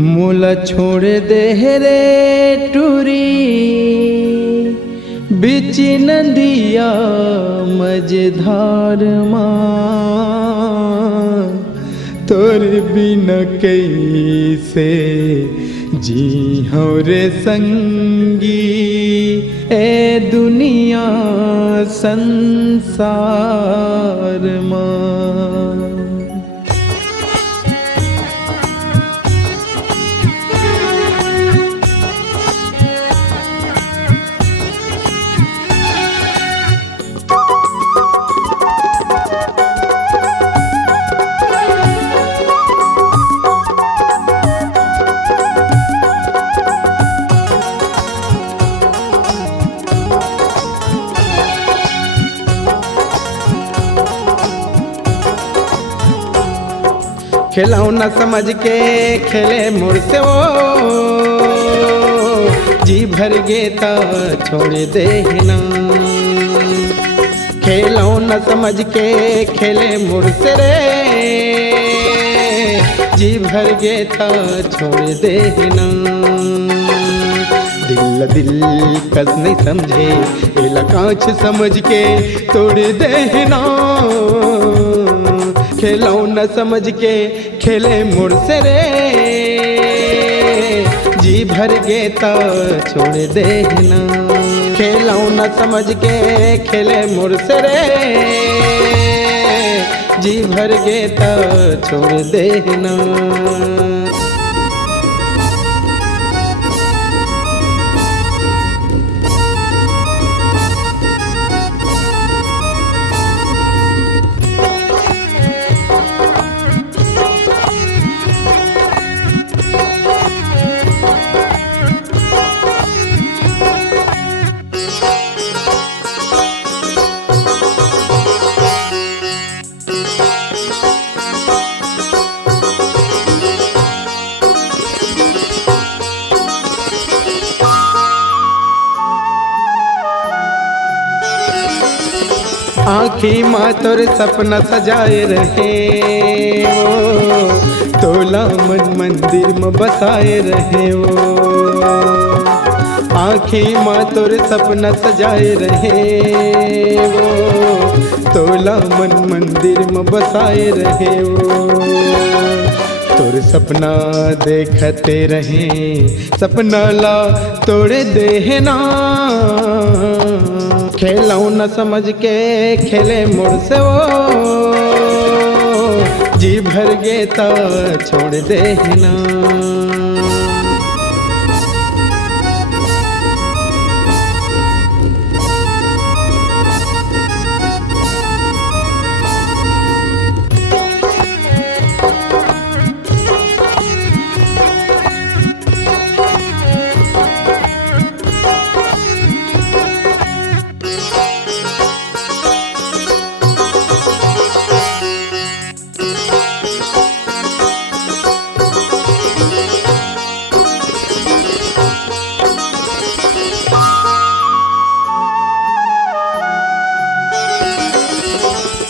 मोला छोड़ दे रे टूरी बिच नदिया मझधार तोर बिना कैसे जी हो रे संगी ए दुनिया संसार खिलौना समझ के खेले मुड़ से वो जी भर गे ता छोड़ दे ना। खिलौना समझ के खेले मुड़ से रे जी भर गे ता छोड़ दे ना। दिल कस नहीं समझे एला कांच समझ के तोड़ दे ना। खिलौना समझ के खेले मुड़ से रे जी भर गे ता छोड़ दे ना। खिलौना समझ के खेले मुड़ से रे जी भर गे ता छोड़ दे ना। आँखी माँ तोर सपना सजाए रहे वो तोला मन मंदिर में बसाए रहे वो। आँखी माँ तोर सपना सजाए रहे वो तोला मन मंदिर में बसाए रहे वो। तोर सपना देखते रहे सपना ला तोड़ दे ना। खिलौना समझ के खेले मुड़ से वो जी भर गे ता छोड़ दे ना।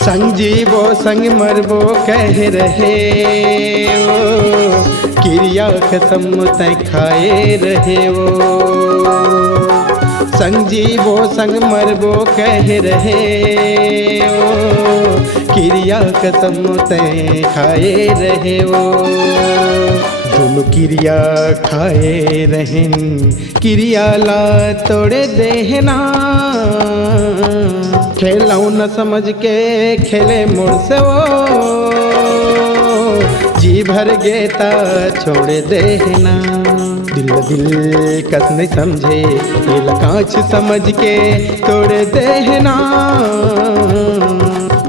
संग जीवो संग मरबो कह रहे वो क्रिया कसम तय खाए रहे वो। संग जीवो संग मरबो कह रहे वो क्रिया कसम तय खाए रहे वो। दोनों क्रिया खाए रहें क्रिया ला तोड़ दे ना। खिलौना समझ के खेले मुड़ से वो जी भर गे ता छोड़ दे ना। दिल कस नहीं समझे एला कांच समझ के तोड़ दे ना।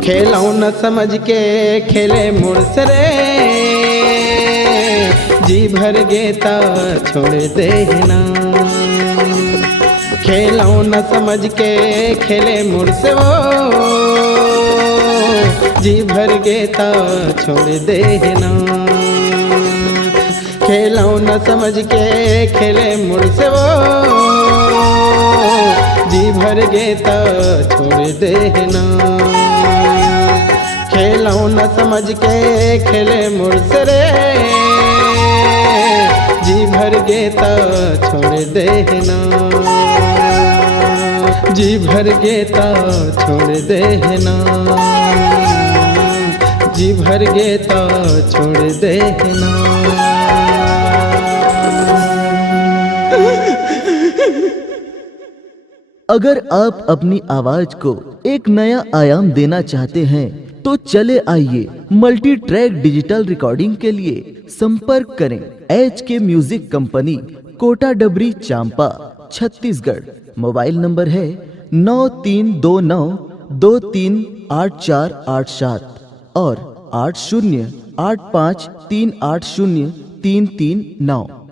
खिलौना समझ के खेले मुड़ से रे जी भर गे ता छोड़ दे ना। खिलौना समझ के खेले मुड़ से वो जी भर गे ता छोड़ दे ना। खिलौना समझ के खेले मुड़ से वो जी भर गे ता छोड़ दे ना। खिलौना समझ के खेले मुड़ से रे गे तो छोड़ देना, जी भर गे तो छोड़ देना, जी भर गे तो छोड़ देना। अगर आप अपनी आवाज को एक नया आयाम देना चाहते हैं तो चले आइए मल्टी ट्रैक डिजिटल रिकॉर्डिंग के लिए संपर्क करें HK म्यूजिक कंपनी, कोटा डबरी, चांपा, छत्तीसगढ़। मोबाइल नंबर है 9329238487 और 8085380339।